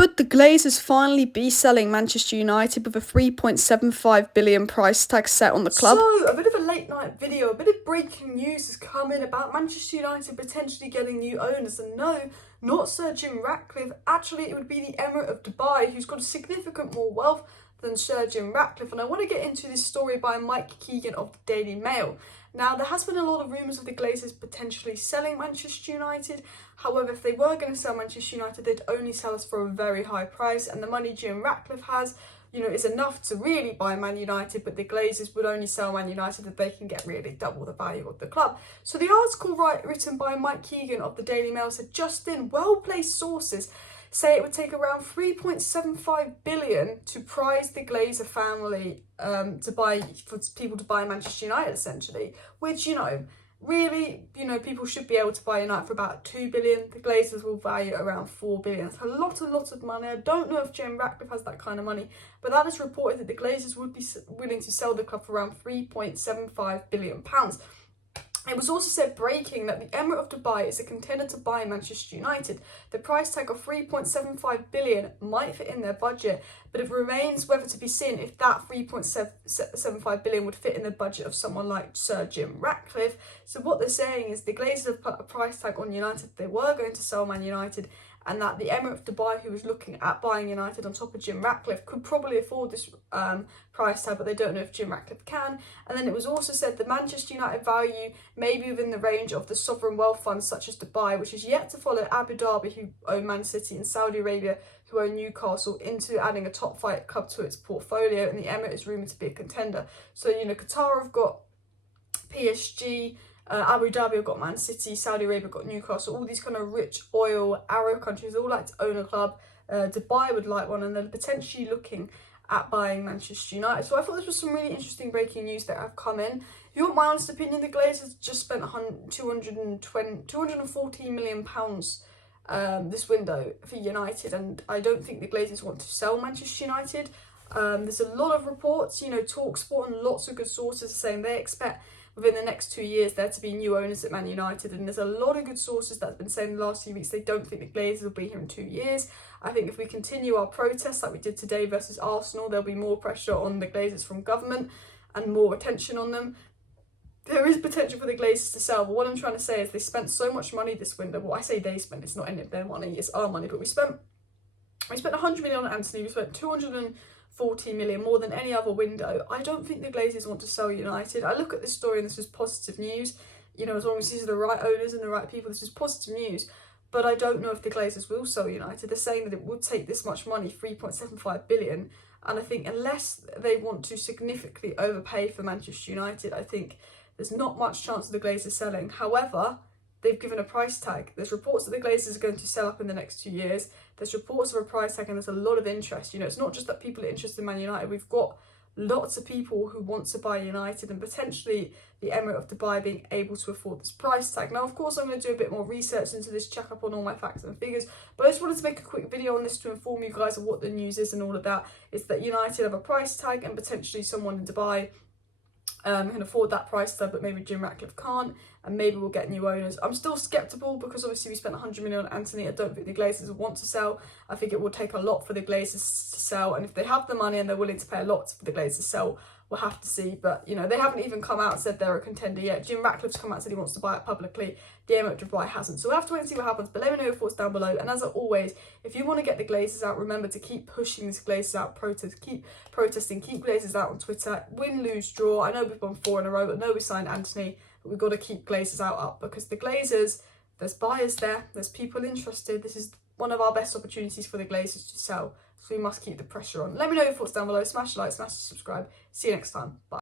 Could the Glazers finally be selling Manchester United with a £3.75 billion price tag set on the club? So, a bit of a late night video, a bit of breaking news has come in about Manchester United potentially getting new owners. And no, not Sir Jim Ratcliffe. Actually, it would be the Emirate of Dubai, who's got a significant more wealth than Sir Jim Ratcliffe. And I want to get into this story by Mike Keegan of the Daily Mail. Now, there has been a lot of rumours of the Glazers potentially selling Manchester United. However, if they were going to sell Manchester United, they'd only sell us for a very high price. And the money Jim Ratcliffe has, is enough to really buy Man United. But the Glazers would only sell Man United if they can get really double the value of the club. So the article written by Mike Keegan of the Daily Mail said, just in well-placed sources say it would take around 3.75 billion to prize the Glazer family for people to buy Manchester United, essentially, which, really, people should be able to buy United for about 2 billion. The Glazers will value it around 4 billion. It's a lot of money. I don't know if Jim Ratcliffe has that kind of money, but that is reported that the Glazers would be willing to sell the club for around £3.75 billion. It was also said breaking that the Emirate of Dubai is a contender to buy Manchester United. The price tag of 3.75 billion might fit in their budget, but it remains whether to be seen if that 3.75 billion would fit in the budget of someone like Sir Jim Ratcliffe. So what they're saying is the Glazers have put a price tag on United if they were going to sell Man United, and that the Emirate of Dubai, who was looking at buying United on top of Jim Ratcliffe, could probably afford this price tag, but they don't know if Jim Ratcliffe can. And then it was also said the Manchester United value may be within the range of the sovereign wealth funds such as Dubai, which is yet to follow Abu Dhabi, who own Man City, and Saudi Arabia, who own Newcastle, into adding a top flight club to its portfolio. And the Emirate is rumoured to be a contender. So, Qatar have got PSG, Abu Dhabi have got Man City, Saudi Arabia have got Newcastle, all these kind of rich oil Arab countries all like to own a club. Dubai would like one, and they're potentially looking at buying Manchester United. So I thought this was some really interesting breaking news that have come in. If you want my honest opinion, the Glazers just spent £214 million this window for United, and I don't think the Glazers want to sell Manchester United. There's a lot of reports, TalkSport and lots of good sources saying they expect within the next 2 years there to be new owners at Man United, and there's a lot of good sources that have been saying in the last few weeks they don't think the Glazers will be here in 2 years. I think if we continue our protests like we did today versus Arsenal, there'll be more pressure on the Glazers from government and more attention on them. There is potential for the Glazers to sell, but what I'm trying to say is they spent so much money this window. Well, I say they spent, it's not any of their money, it's our money, but we spent 100 million on Anthony, we spent 240 million, more than any other window. I don't think the Glazers want to sell United. I look at this story and this is positive news. As long as these are the right owners and the right people, this is positive news. But I don't know if the Glazers will sell United. They're saying that it would take this much money, 3.75 billion. And I think unless they want to significantly overpay for Manchester United, I think there's not much chance of the Glazers selling. However, they've given a price tag. There's reports that the Glazers are going to sell up in the next 2 years. There's reports of a price tag, and there's a lot of interest. It's not just that people are interested in Man United. We've got lots of people who want to buy United, and potentially the Emirate of Dubai being able to afford this price tag. Now, of course, I'm going to do a bit more research into this, check up on all my facts and figures, but I just wanted to make a quick video on this to inform you guys of what the news is and all of that. It's that United have a price tag, and potentially someone in Dubai can afford that price tag, but maybe Jim Ratcliffe can't, and maybe we'll get new owners. I'm still sceptical because obviously we spent 100 million on Anthony. I don't think the Glazers want to sell. I think it will take a lot for the Glazers to sell, and if they have the money and they're willing to pay a lot for the Glazers to sell, we'll have to see. But they haven't even come out and said they're a contender yet. Jim Ratcliffe's come out and said he wants to buy it publicly. The Emirate of Dubai hasn't. So we'll have to wait and see what happens. But let me know your thoughts down below. And as always, if you want to get the Glazers out, remember to keep pushing this Glazers out protest. Keep protesting. Keep Glazers out on Twitter. Win, lose, draw. I know we've won 4 in a row, but no, we signed Anthony. But we've got to keep Glazers out up, because the Glazers, there's buyers there. There's people interested. This is one of our best opportunities for the Glazers to sell. So we must keep the pressure on. Let me know your thoughts down below. Smash the like, smash the subscribe. See you next time. Bye.